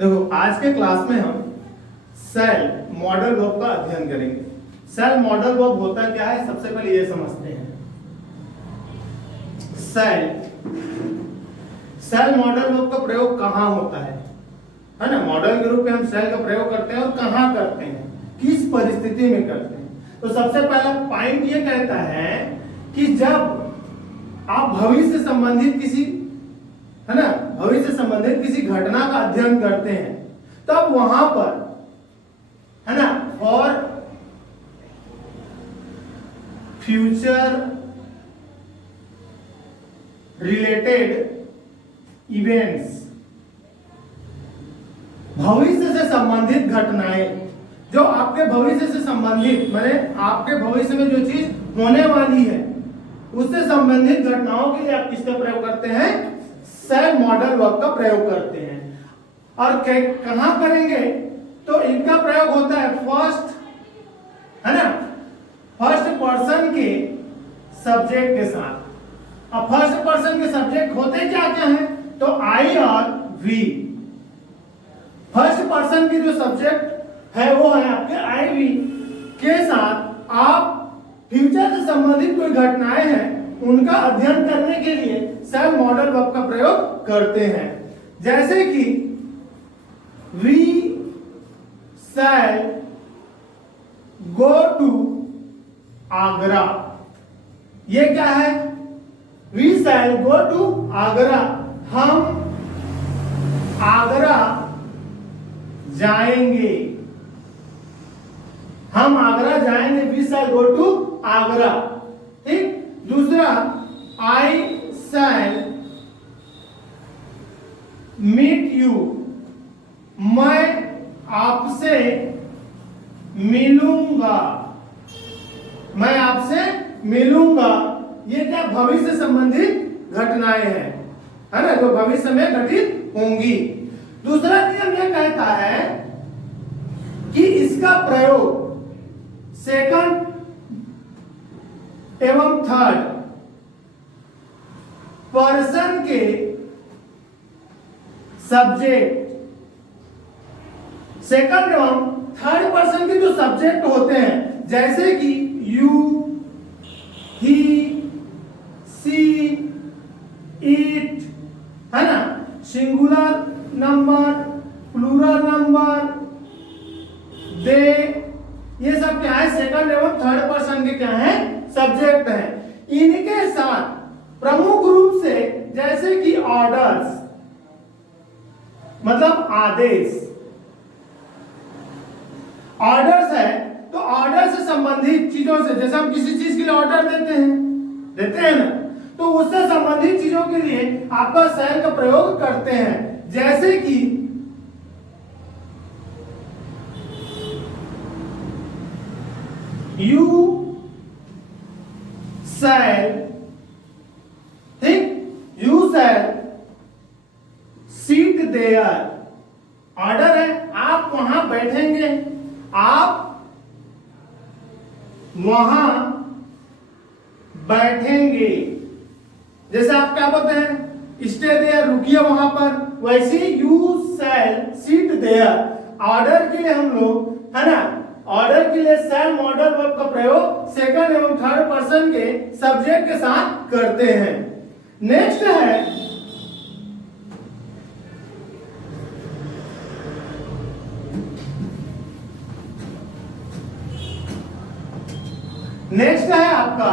देखो आज के क्लास में हम सेल मॉडल वर्ब का अध्ययन करेंगे। सेल मॉडल वर्ब होता क्या है, सबसे पहले ये समझते हैं। सेल मॉडल वर्ब का प्रयोग कहाँ होता है ना। मॉडल के रूप में हम सेल का प्रयोग करते हैं और कहाँ करते हैं, किस परिस्थिति में करते हैं। तो सबसे पहला पॉइंट ये कहता है कि जब आप भविष्य से संबंधित किसी भविष्य से संबंधित किसी घटना का अध्ययन करते हैं, तब वहां पर फॉर फ्यूचर रिलेटेड इवेंट्स, भविष्य से संबंधित घटनाएं, जो आपके भविष्य से संबंधित माने आपके भविष्य में जो चीज होने वाली है उससे संबंधित घटनाओं के लिए आप किसका प्रयोग करते हैं, सेल मॉडल वर्ब का प्रयोग करते हैं। और कहां करेंगे, तो इनका प्रयोग होता है फर्स्ट पर्सन के सब्जेक्ट के साथ। अब फर्स्ट पर्सन के सब्जेक्ट होते क्या क्या हैं, तो आई और वी। फर्स्ट पर्सन की जो सब्जेक्ट है वो है आपके आई वी के साथ आप फ्यूचर से संबंधित कोई घटनाएं हैं उनका अध्ययन करने के लिए सेल मॉडल वर्ब का प्रयोग करते हैं। जैसे कि we shall go to Agra, ये क्या है, we shall go to Agra, हम आगरा जाएंगे, हम आगरा जाएंगे, we shall go to Agra. ठीक। दूसरा आई शैल मीट यू, मैं आपसे मिलूंगा, मैं आपसे मिलूंगा। ये क्या भविष्य संबंधित घटनाएं हैं, है ना, जो भविष्य में घटित होंगी। दूसरा नियम यह कहता है कि इसका प्रयोग सेकंड एवं थर्ड पर्सन के सब्जेक्ट, सेकंड एवं थर्ड पर्सन के जो सब्जेक्ट होते हैं, जैसे कि यू, ही, सी, इट, है ना, सिंगुलर नंबर, प्लूरल नंबर, दे, ये सब क्या है, सेकंड एवं थर्ड पर्सन के क्या है, सब्जेक्ट हैं। इनके साथ प्रमुख रूप से जैसे कि ऑर्डर्स मतलब आदेश, ऑर्डर्स है तो ऑर्डर से संबंधित चीजों से, जैसे हम किसी चीज के लिए ऑर्डर देते हैं ना, तो उससे संबंधित चीजों के लिए आपका सेल का प्रयोग करते हैं। जैसे कि यू शैल, ठीक, you shall sit there, order है, आप वहां बैठेंगे, आप वहां बैठेंगे। जैसे आप क्या बोलते हैं, स्टे देयर, रुकिए वहां पर, वैसे you shall sit there. Order के लिए हम लोग, है ना, ऑर्डर के लिए सेल मॉडल वर्ब का प्रयोग सेकंड एवं थर्ड पर्सन के सब्जेक्ट के साथ करते हैं। नेक्स्ट है आपका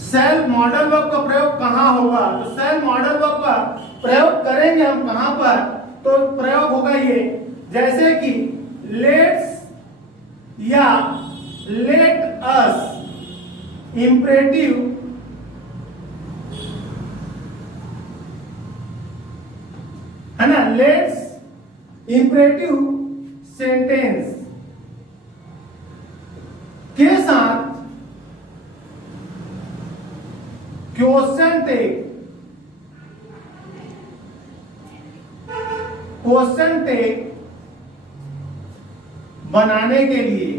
सेल मॉडल वर्ब का प्रयोग कहां होगा, तो सेल मॉडल वर्ब का प्रयोग करेंगे हम कहां पर, तो प्रयोग होगा ये, जैसे कि लेट्स या लेट अस, इंपरेटिव, है ना, लेट्स इंपरेटिव सेंटेंस के साथ क्वेश्चन टेक बनाने के लिए,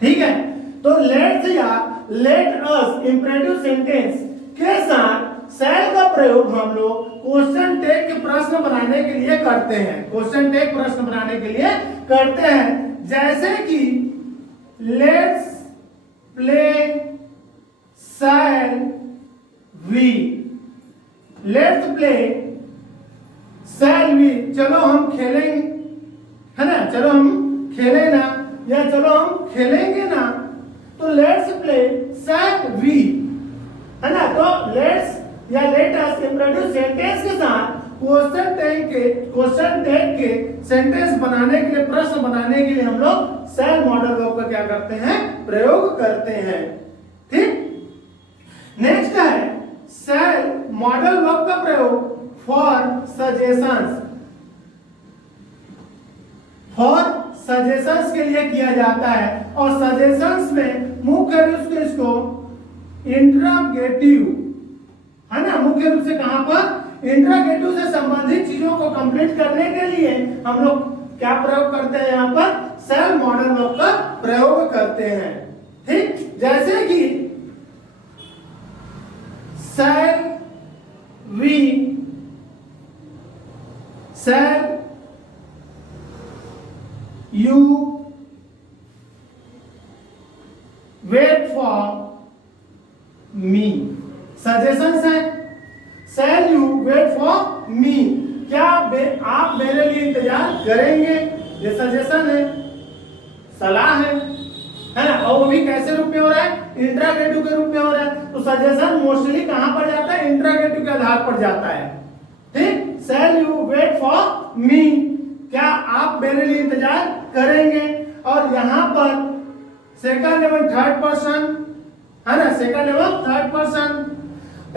ठीक है। तो लेट्स या लेट अस इंपरेटिव सेंटेंस के साथ सेल का प्रयोग हम लोग क्वेश्चन टैग के प्रश्न बनाने के लिए करते हैं। क्वेश्चन टैग प्रश्न बनाने के लिए करते हैं, जैसे कि let's play shall we, let's play shall we, चलो हम खेलेंगे, है ना, चलो हम खेलें ना, या चलो हम खेलेंगे ना। तो लेट्स प्ले सेल वी, है ना। तो लेट्स या लेट अस इंट्रोड्यूस सेंटेंस के साथ क्वेश्चन टैग के सेंटेंस बनाने के लिए, प्रश्न बनाने के लिए हम लोग सेल मॉडल वर्ब का क्या करते हैं, प्रयोग करते हैं। ठीक। नेक्स्ट है सेल मॉडल वर्ब का प्रयोग फॉर सजेशंस, फॉर सजेशंस के लिए किया जाता है। और सजेशंस में मुख्य रूप से इसको इंट्रोगेटिव, है ना, मुख्य रूप से कहां पर, इंट्रोगेटिव से संबंधित चीजों को कंप्लीट करने के लिए हम लोग क्या प्रयोग करते हैं, यहां पर सेल मॉडल वर्ब का प्रयोग करते हैं। ठीक। जैसे कि shall we, shall you wait for me, suggestions है। Shall you wait for me, क्या आप मेरे लिए इंतजार करेंगे, ये सजेशन है, सलाह है ना। और वो भी कैसे रूप में हो रहा है, इंट्रोगेटिव के रूप में हो रहा है। तो सजेशन मोस्टली कहां पर जाता है, इंट्रोगेटिव के आधार पर जाता है। ठीक। Shall you wait for me, क्या आप मेरे लिए इंतजार करेंगे। और यहां पर सेकंड एवं थर्ड पर्सन, है ना, सेकंड एवं थर्ड पर्सन,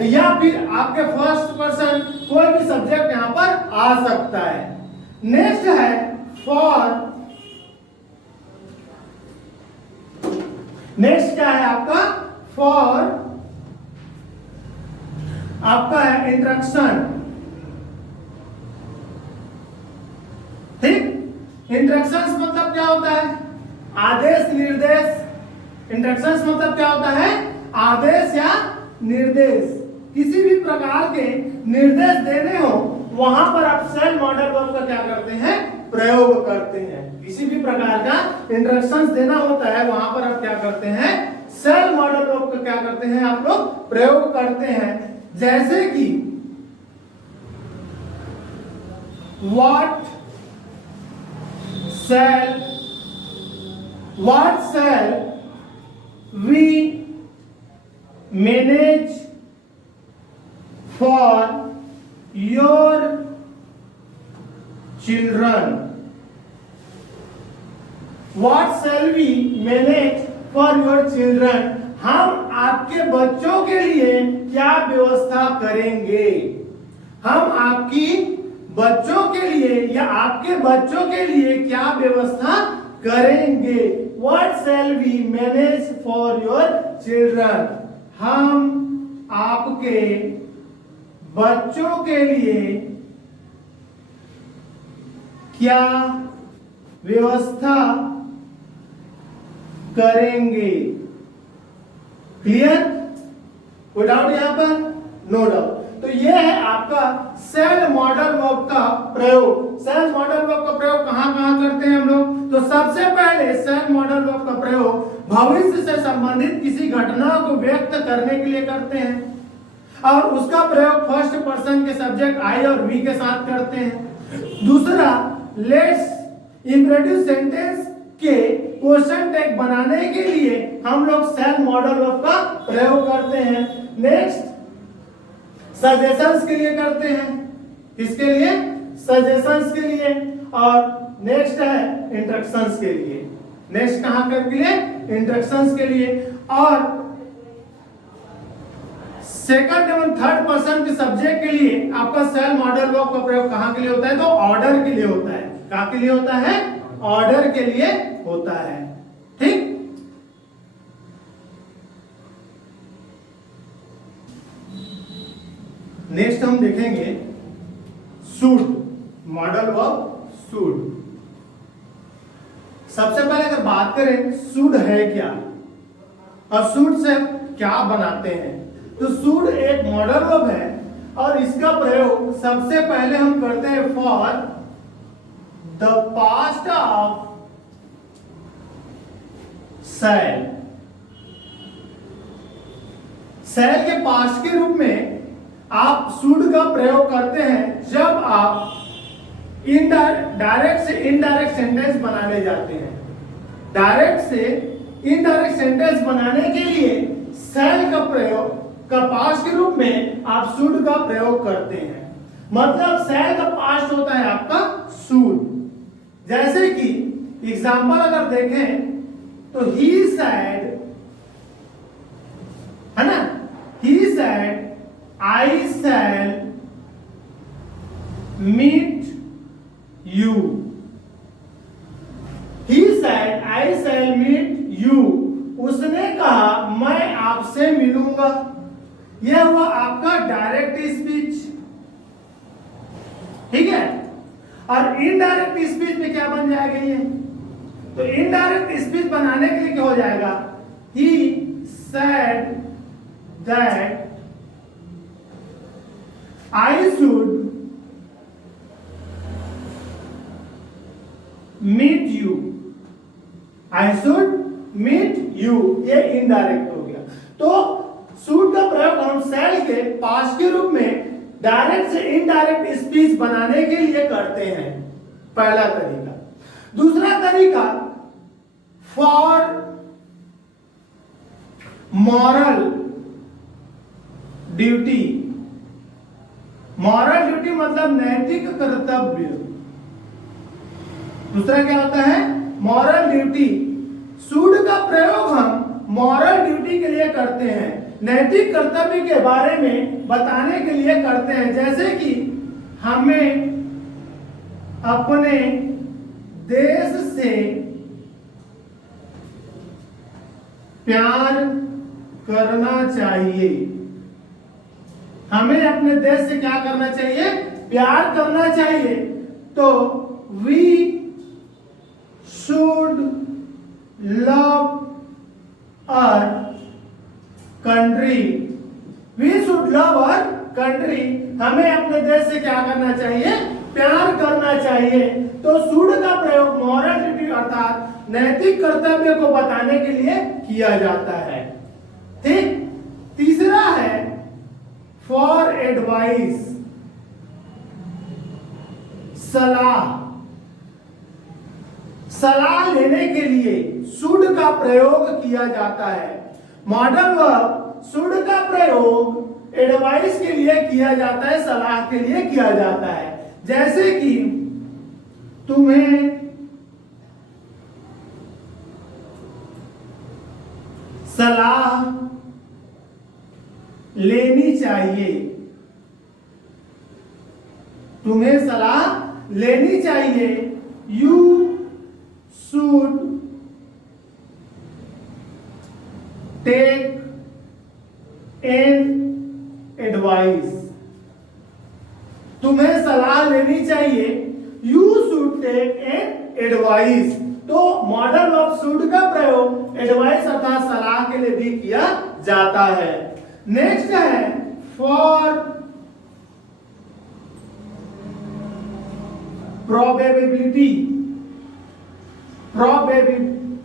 या फिर आपके फर्स्ट पर्सन, कोई भी सब्जेक्ट यहां पर आ सकता है। नेक्स्ट है फॉर, नेक्स्ट क्या है आपका, फॉर आपका है इंट्रक्शन। ठीक। इंट्रक्शंस मतलब क्या होता है, आदेश निर्देश। इंट्रक्शंस मतलब क्या होता है, आदेश या निर्देश। किसी भी प्रकार के निर्देश देने हो वहां पर आप सेल मॉडल वर्ब का क्या करते हैं, प्रयोग करते हैं। किसी भी प्रकार का इंस्ट्रक्शंस देना होता है वहां पर आप क्या करते हैं, सेल मॉडल वर्ब का क्या करते हैं, आप लोग प्रयोग करते हैं। जैसे कि what shall we manage for your children, what shall we manage for your children, हम आपके बच्चों के लिए क्या व्यवस्था करेंगे, हम आपकी बच्चों के लिए या आपके बच्चों के लिए क्या व्यवस्था करेंगे। what shall we manage for your children, हम आपके बच्चों के लिए क्या व्यवस्था करेंगे। क्लियर, कोई डाउट यहां पर, नो डाउट। तो यह है आपका सेल मॉडल वर्ब का प्रयोग। सेल मॉडल वर्ब का प्रयोग कहां कहां करते हैं हम लोग, तो सबसे पहले सेल मॉडल वर्ब का प्रयोग भविष्य से संबंधित किसी घटना को व्यक्त करने के लिए करते हैं, और उसका प्रयोग फर्स्ट पर्सन के सब्जेक्ट आई और वी के साथ करते हैं। दूसरा, लेट्स इंट्रोड्यूस सेंटेंस के क्वेश्चन टैग बनाने के लिए हम लोग सेल मॉडल वर्ब का प्रयोग करते हैं। नेक्स्ट, सजेशंस के लिए करते हैं, किसके लिए, सजेशंस के लिए। और नेक्स्ट है इंस्ट्रक्शंस के लिए। नेक्स्ट कहां के लिए, इंस्ट्रक्शंस के लिए। और सेकंड एवं थर्ड पर्सन के सब्जेक्ट के लिए आपका सेल मॉडल वर्ब का प्रयोग कहां के लिए होता है, तो ऑर्डर के लिए होता है। कहां के लिए होता है, ऑर्डर के लिए होता है। ठीक। नेक्स्ट हम देखेंगे शुड, मॉडल वर्ब शुड। सबसे पहले अगर बात करें शुड है क्या और शुड से क्या बनाते हैं, तो शुड एक मॉडल वर्ब है और इसका प्रयोग सबसे पहले हम करते हैं फॉर द पास्ट ऑफ शैल। शैल के पास्ट के रूप में आप शुड का प्रयोग करते हैं जब आप डायरेक्ट से इनडायरेक्ट सेंटेंस बनाने जाते हैं। डायरेक्ट से इनडायरेक्ट सेंटेंस बनाने के लिए शैल का प्रयोग का पास्ट के रूप में आप शुड का प्रयोग करते हैं। मतलब शैल का पास्ट होता है आपका शुड। जैसे कि एग्जांपल अगर देखें तो ही सैड, है ना, he said I shall meet you. He said I shall meet you, उसने कहा मैं आपसे मिलूंगा। यह हुआ आपका डायरेक्ट स्पीच, ठीक है। और इनडायरेक्ट स्पीच में क्या बन जाएगा ये? तो इनडायरेक्ट स्पीच बनाने के लिए क्या हो जाएगा? He said that I should meet you. I should meet you, ये इनडायरेक्ट हो गया। तो शुड का प्रयोग हम शैल के पास्ट के रूप में डायरेक्ट से इनडायरेक्ट स्पीच बनाने के लिए करते हैं, पहला तरीका। दूसरा तरीका for moral duty. Moral duty मतलब नैतिक कर्तव्य। दूसरा क्या होता है? Moral duty. शुड का प्रयोग हम मॉरल ड्यूटी के लिए करते हैं, नैतिक कर्तव्य के बारे में बताने के लिए करते हैं। जैसे कि हमें अपने देश से प्यार करना चाहिए। हमें अपने देश से क्या करना चाहिए? प्यार करना चाहिए। तो we should love our country. We should love our country. हमें अपने देश से क्या करना चाहिए? प्यार करना चाहिए। तो शुड का प्रयोग मॉरल ड्यूटी अर्थात नैतिक कर्तव्य को बताने के लिए किया जाता है। ठीक। तीसरा है फॉर एडवाइस, सलाह। सलाह लेने के लिए शुड का प्रयोग किया जाता है। मॉडल वर्ब शुड का प्रयोग एडवाइस के लिए किया जाता है, सलाह के लिए किया जाता है। जैसे कि तुम्हें सलाह लेनी चाहिए। तुम्हें सलाह लेनी चाहिए। You should take an advice. तुम्हें सलाह लेनी चाहिए। You should take an advice. तो मॉडल ऑफ शुड का प्रयोग एडवाइस अर्थात सलाह के लिए भी किया जाता है। नेक्स्ट है फॉर प्रोबेबिलिटी।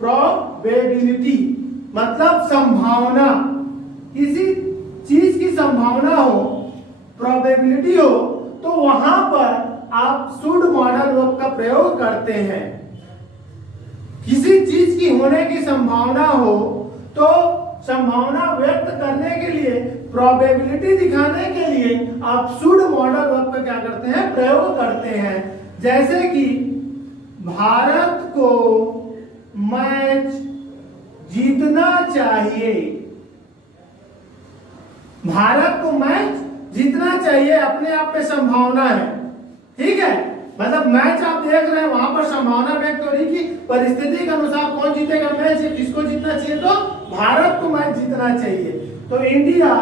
प्रोबेबिलिटी मतलब संभावना, किसी चीज की संभावना हो, प्रोबेबिलिटी हो, तो वहां पर आप शुड मॉडल वर्ब का प्रयोग करते हैं। किसी चीज की होने की संभावना हो तो संभावना व्यक्त करने के लिए, प्रोबेबिलिटी दिखाने के लिए आप शुड मॉडल वर्ब का क्या करते हैं? प्रयोग करते हैं। जैसे कि भारत को मैच जीतना चाहिए। भारत को मैच जीतना चाहिए, अपने आप में संभावना है। ठीक है, मतलब मैच आप देख रहे हैं, वहां पर संभावना व्यक्त हो रही कि परिस्थिति के अनुसार कौन जीतेगा मैच, किसको जीतना चाहिए? तो भारत को मैच जीतना चाहिए। तो India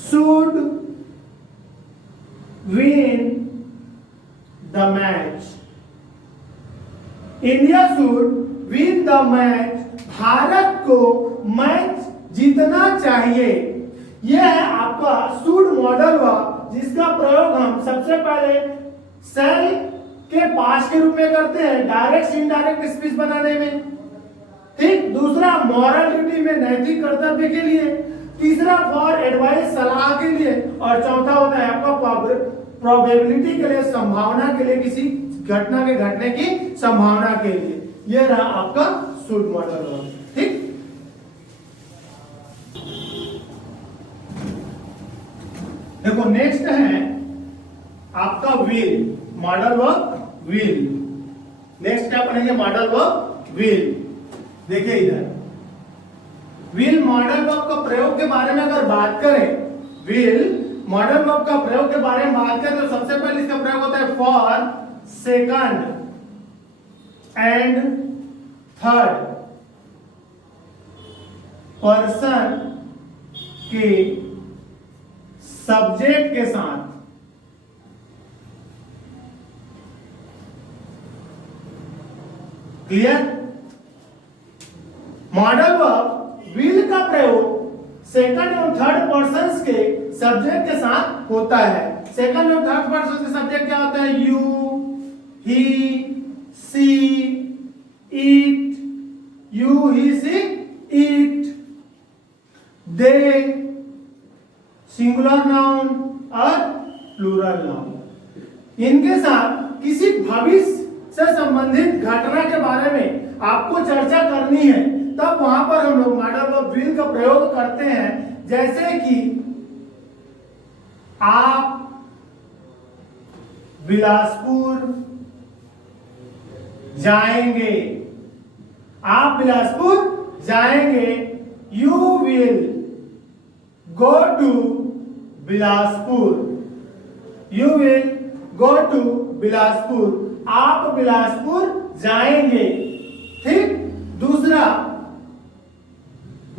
should win the match. India should win the match. Bharat को मैच जितना चाहिए। यह है आपका शुड मॉडल वर्ब, जिसका प्रयोग हम सबसे पहले सेल के पास्ट के रूप में करते हैं डायरेक्ट इनडायरेक्ट स्पीच बनाने में। ठीक, दूसरा मॉरल ड्यूटी में नैतिक कर्तव्य के लिए, तीसरा फॉर एडवाइस सलाह के लिए, और चौथा होता है आपका प्रोबेबिलिटी के लिए, संभावना के लिए, किसी घटना के घटने की संभावना के लिए। यह रहा आपका शुड मॉडल वर्ब। ठीक, देखो नेक्स्ट है आपका will, model verb will. Next क्या पढ़ेंगे? Model verb will. देखिए इधर विल मॉडल वर्ब का प्रयोग के बारे में अगर बात करें, विल मॉडल वर्ब का प्रयोग के बारे में बात करें तो सबसे पहले इसका प्रयोग होता है for second and third person के सब्जेक्ट के साथ। क्लियर? मॉडल वर्ब विल का प्रयोग सेकंड और थर्ड पर्संस के सब्जेक्ट के साथ होता है। सेकंड और थर्ड पर्सन के सब्जेक्ट क्या होता है? You, he, she, it, you, he, she, it, they, singular noun और प्लूरल नाउन। इनके साथ किसी भविष्य से संबंधित घटना के बारे में आपको चर्चा करनी है, तब वहां पर हम लोग मॉडल वर्ब विल का प्रयोग करते हैं। जैसे कि आप बिलासपुर जाएंगे, आप बिलासपुर जाएंगे। You will go to Bilaspur, you will go to Bilaspur, आप बिलासपुर जाएंगे। ठीक, दूसरा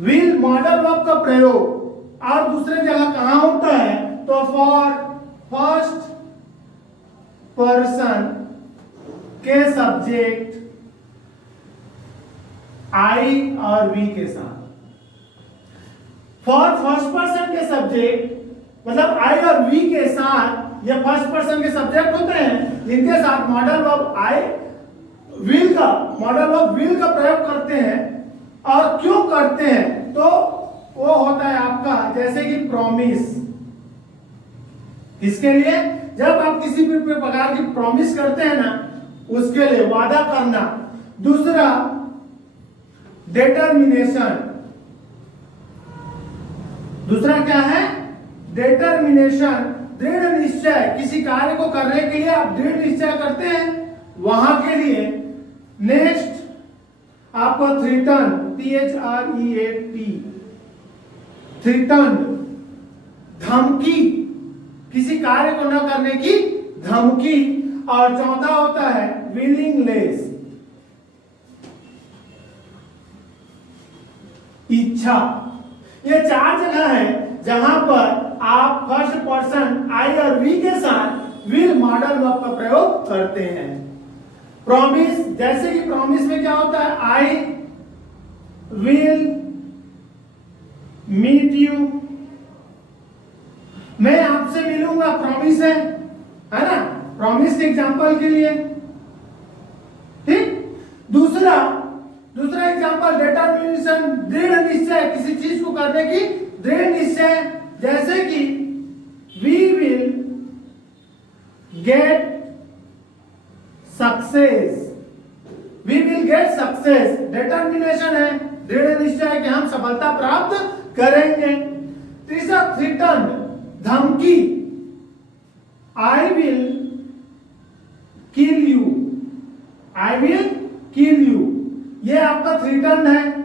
विल मॉडल वर्ब का प्रयोग और दूसरे जगह कहां होता है? तो फॉर फर्स्ट पर्सन के सब्जेक्ट आई और वी के साथ। फॉर फर्स्ट पर्सन के सब्जेक्ट मतलब आई और वी के साथ, ये फर्स्ट पर्सन के सब्जेक्ट होते हैं, इनके साथ मॉडल वर्ब आई विल का मॉडल वर्ब विल का प्रयोग करते हैं। और क्यों करते हैं? तो वो होता है आपका जैसे कि प्रॉमिस। इसके लिए जब आप किसी भी प्रकार की प्रॉमिस करते हैं ना, उसके लिए वादा करना। दूसरा डिटर्मिनेशन, दूसरा क्या है? डिटर्मिनेशन, दृढ़ निश्चय। किसी कार्य को करने के लिए आप दृढ़ निश्चय करते हैं, वहां के लिए। नेक्स्ट आपको थ्रीटन, THREAT, थ्रीटन, धमकी, किसी कार्य को न करने की धमकी। और चौथा होता है विलिंगनेस, इच्छा। ये चार जगह है जहां पर आप फर्स्ट पर्सन आई और वी के साथ विल मॉडल वर्ब का प्रयोग करते हैं। प्रॉमिस, जैसे कि प्रॉमिस में क्या होता है? आई विल मीट यू, मैं आपसे मिलूंगा, प्रॉमिस है ना? प्रॉमिस के एग्जांपल के लिए। ठीक, दूसरा एग्जांपल डिटर्मिनेशन, दृढ़ निश्चय, किसी चीज को करने की दृढ़ निश्चय। जैसे कि we will get success, we will get success, determination है, दृढ़ निश्चय है कि हम सफलता प्राप्त करेंगे। तीसरा थ्रेटन, धमकी, I will kill you, I will kill you, ये आपका थ्रेटन है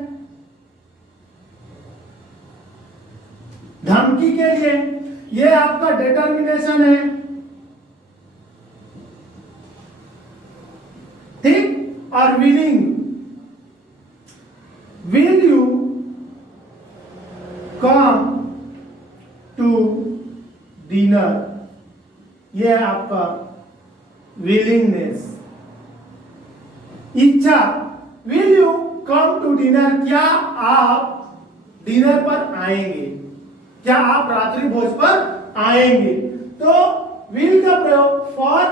धमकी के लिए। ये आपका डिटर्मिनेशन है। ठीक, और willing, will you come to dinner, ये है आपका विलिंगनेस। इच्छा, will you come to dinner, क्या आप डिनर पर आएंगे, क्या आप रात्रि भोज पर आएंगे। तो विल का प्रयोग फॉर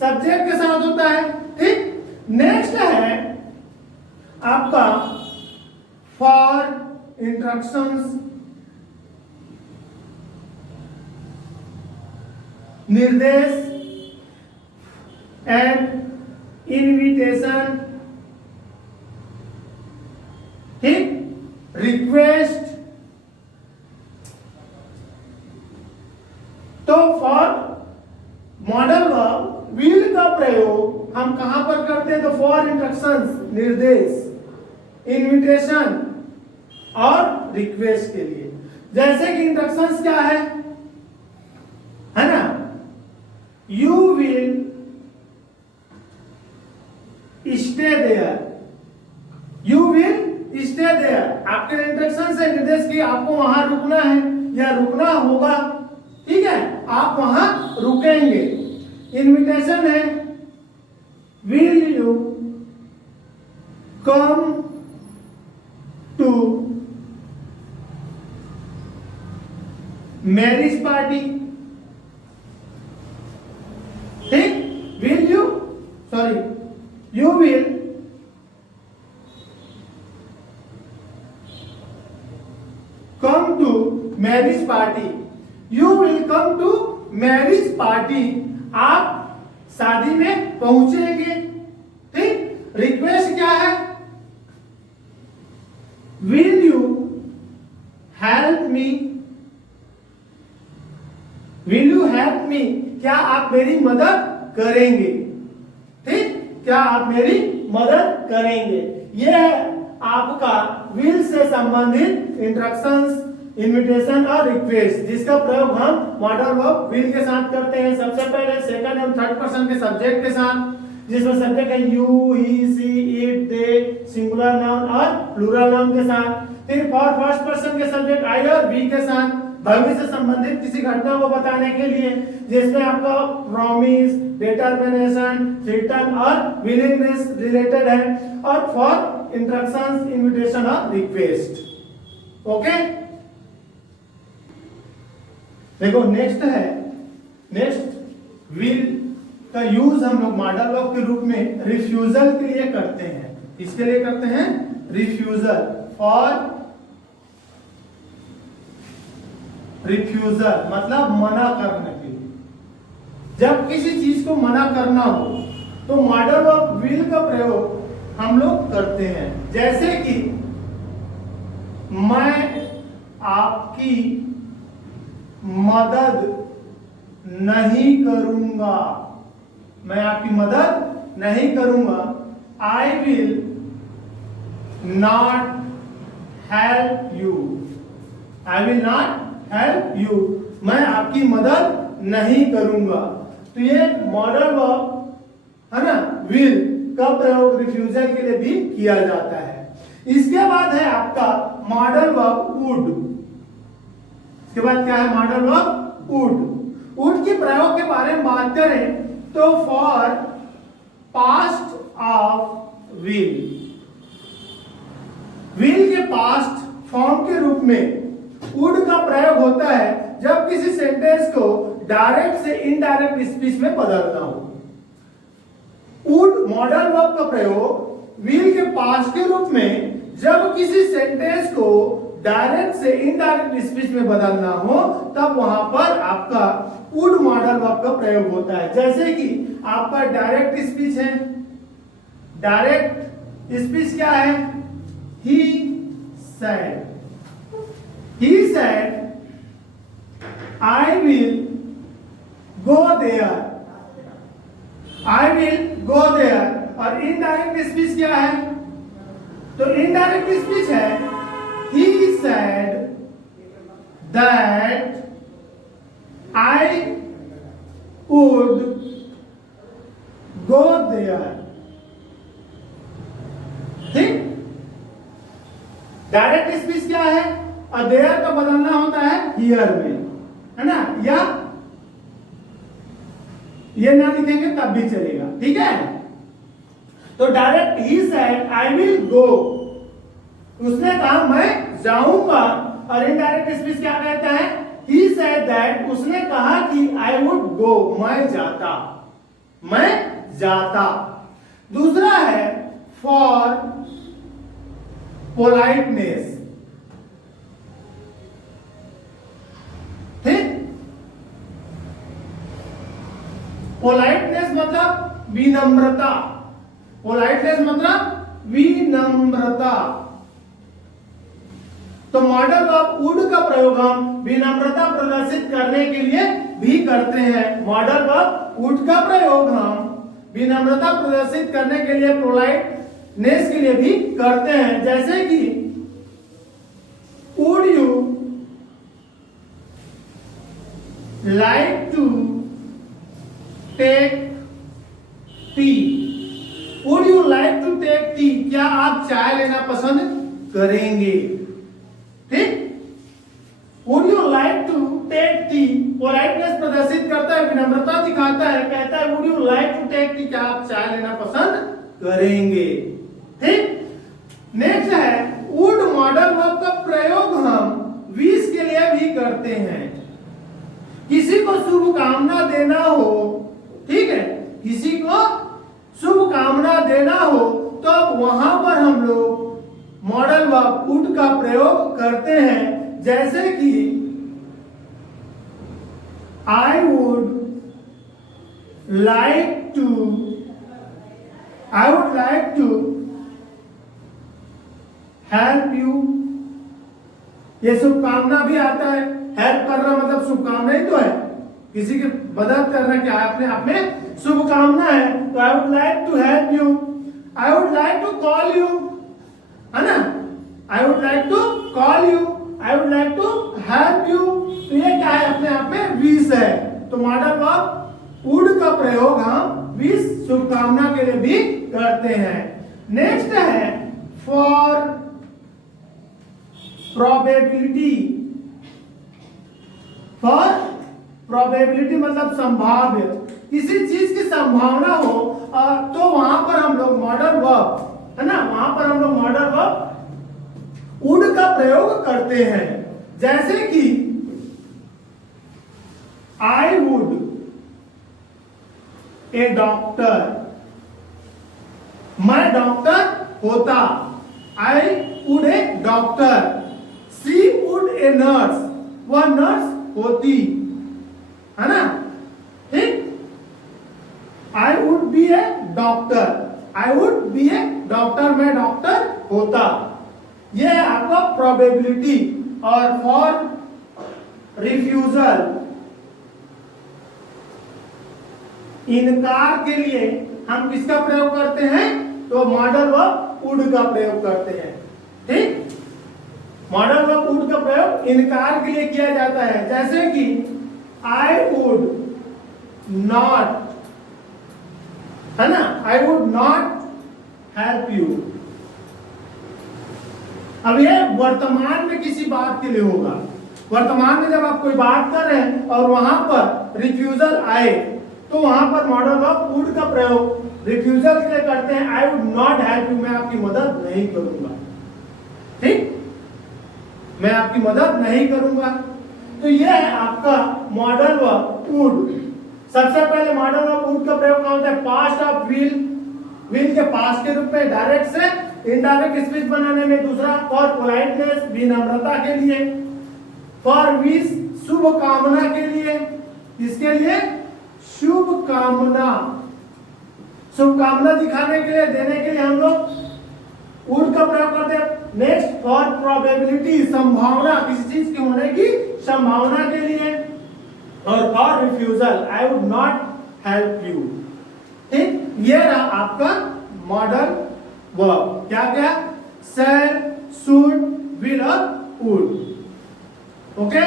सब्जेक्ट के साथ होता है। ठीक, नेक्स्ट है आपका फॉर इंस्ट्रक्शंस, निर्देश एंड इनविटेशन। ठीक, रिक्वेस्ट। तो फॉर मॉडल वर्ब विल का प्रयोग हम कहां पर करते हैं, तो फॉर इंस्ट्रक्शंस, निर्देश, इनविटेशन और रिक्वेस्ट के लिए। जैसे कि इंस्ट्रक्शंस क्या है ना, you will stay there, you will stay there. आपके इंस्ट्रक्शंस है, निर्देश की आपको वहां रुकना है या रुकना होगा। ठीक है, आप वहां रुकेंगे। इनविटेशन है, will you come to marriage party. ठीक, will you, sorry, you will come to marriage party, you will come to marriage party. आप शादी में पहुंचेंगे। ठीक, रिक्वेस्ट क्या है, will you help me, will you help me, क्या आप मेरी मदद करेंगे। ठीक, क्या आप मेरी मदद करेंगे। यह है आपका विल से संबंधित इंस्ट्रक्शंस, इनविटेशन और रिक्वेस्ट, जिसका प्रयोग हम मॉडल वर्ब विल के साथ करते हैं। सबसे पहले सेकंड एंड थर्ड पर्सन के सब्जेक्ट के साथ, जिसमें सब्जेक्ट है you, he, she, it, they, singular noun और प्लूरल नाउन के साथ। फिर फॉर फर्स्ट पर्सन के सब्जेक्ट आई और वी के साथ, भविष्य से संबंधित किसी घटना को बताने के लिए, जिसमें आपका प्रॉमिस, डिटरमिनेशन, रिटर्न और विलिंगनेस रिलेटेड है। और फॉर इंस्ट्रक्शंस, इनविटेशन और रिक्वेस्ट। ओके, देखो नेक्स्ट है, नेक्स्ट विल का यूज हम लोग मॉडल वर्ब के रूप में रिफ्यूजल के लिए करते हैं। इसके लिए करते हैं रिफ्यूजल। और रिफ्यूजल मतलब मना करने के लिए। जब किसी चीज को मना करना हो तो मॉडल वर्ब विल का प्रयोग हम लोग करते हैं। जैसे कि मैं आपकी मदद नहीं करूंगा, मैं आपकी मदद नहीं करूंगा। I will not help you, I will not help you, मैं आपकी मदद नहीं करूंगा। तो ये मॉडल वर्ब है ना, विल का प्रयोग रिफ्यूजल के लिए भी किया जाता है। इसके बाद है आपका मॉडल वर्ब वुड। इसके बाद क्या है, मॉडल वर्ब वुड। वुड के प्रयोग के बारे में बात करें तो for past of will, will के पास्ट फॉर्म के रूप में वुड का प्रयोग होता है जब किसी सेंटेंस को डायरेक्ट से इनडायरेक्ट स्पीच में बदलना हो। वुड मॉडल वर्ब का प्रयोग विल के पास्ट के रूप में जब किसी सेंटेंस को डायरेक्ट से इनडायरेक्ट स्पीच में बदलना हो तब वहां पर आपका वुड मॉडल वर्ब का प्रयोग होता है। जैसे कि आपका डायरेक्ट स्पीच है, डायरेक्ट स्पीच क्या है, ही said, he said I will go there, I will go there। और इनडायरेक्ट स्पीच क्या है, तो इनडायरेक्ट स्पीच है he said that I would go there। ठीक, डायरेक्ट स्पीच क्या है, और देयर का बदलना होता है हियर में, है ना, या ये ना लिखेंगे तब भी चलेगा। ठीक है, तो direct he said I will go, उसने कहा मैं जाऊंगा, और इनडायरेक्ट स्पीच क्या कहता है? He said that, उसने कहा कि I would go, मैं जाता, मैं जाता। दूसरा है for politeness, ठीक? पोलाइटनेस मतलब विनम्रता, पोलाइटनेस मतलब विनम्रता। तो मॉडल ऑफ वुड का प्रयोग हम विनम्रता प्रदर्शित करने के लिए भी करते हैं। मॉडल ऑफ वुड का प्रयोग हम विनम्रता प्रदर्शित करने के लिए, पोलाइटनेस के लिए भी करते हैं। जैसे कि would you like to take tea, would you like to take tea, क्या आप चाय लेना पसंद करेंगे? ठीक, would you like to take tea politeness प्रदर्शित करता है, विनम्रता दिखाता है, कहता है would you like to take tea, क्या आप चाय लेना पसंद करेंगे? ठीक, नेक्स्ट है वुड मॉडल वर्ब का प्रयोग हम विश के लिए भी करते हैं। किसी को शुभकामना देना हो, ठीक है, किसी को शुभकामना देना हो तो वहां पर हम लोग मॉडल वर्ब वुड का प्रयोग करते हैं। जैसे कि I would like to help you, ये शुभकामना भी आता है। हेल्प करना मतलब शुभकामना ही तो है, किसी की मदद करना क्या है, अपने आप में शुभकामना है। तो I would like to help you, I would like to call you, है ना, I would like to call you, I would like to help you. तो ये क्या है, अपने आप में विश है। तो मॉडल वर्ब वुड का प्रयोग हम विश, शुभकामना के लिए भी करते हैं। नेक्स्ट है फॉर प्रोबेबिलिटी, फॉर प्रोबेबिलिटी मतलब संभाव्य, किसी चीज की संभावना हो तो वहां पर हम लोग मॉडल वर्ब, है ना, वहां पर हम लोग मॉडल वर्ब वुड का प्रयोग करते हैं। जैसे कि आई वुड ए डॉक्टर, मैं डॉक्टर होता, I would a doctor. She would a nurse, वह नर्स होती, है ना, ठीक। I would be A doctor, I would be A doctor, मैं डॉक्टर होता। यह है आपका प्रोबेबिलिटी। और फॉर रिफ्यूजल, इनकार के लिए हम किसका प्रयोग करते हैं? तो मॉडल वर्ब वुड का प्रयोग करते हैं, ठीक। मॉडल वर्ब वुड का प्रयोग इनकार के लिए किया जाता है। जैसे कि आई वुड नॉट, है ना, I would not help you. अब ये वर्तमान में किसी बात के लिए होगा। वर्तमान में जब आप कोई बात कर रहे हैं और वहां पर रिफ्यूजल आए तो वहां पर मॉडल वर्ब वुड का प्रयोग रिफ्यूजल के लिए करते हैं। I would not help you, मैं आपकी मदद नहीं करूंगा, ठीक, मैं आपकी मदद नहीं करूंगा। तो यह है आपका मॉडल वर्ब वुड। सबसे पहले मॉडल वर्ब वुड का प्रयोग कहाँ होता है? पास्ट ऑफ विल, विल के पास्ट के रूप में, डायरेक्ट से इनडायरेक्ट स्पीच बनाने में। दूसरा फॉर पोलाइटनेस, विनम्रता के लिए। फॉर विश, शुभ कामना के लिए। इसके लिए शुभ कामना, शुभकामना दिखाने के लिए, देने के लिए हम लोग वुड का प्रयोग करते हैं। नेक्स्ट फॉर प्रोबेबिलिटी, संभावना, किसी चीज के होने की संभावना के लिए। और for refusal, I would not help you, ठीक। ये रहा आपका मॉडल वर्ब। क्या क्या? शैल, शुड, विल और वुड। ओके।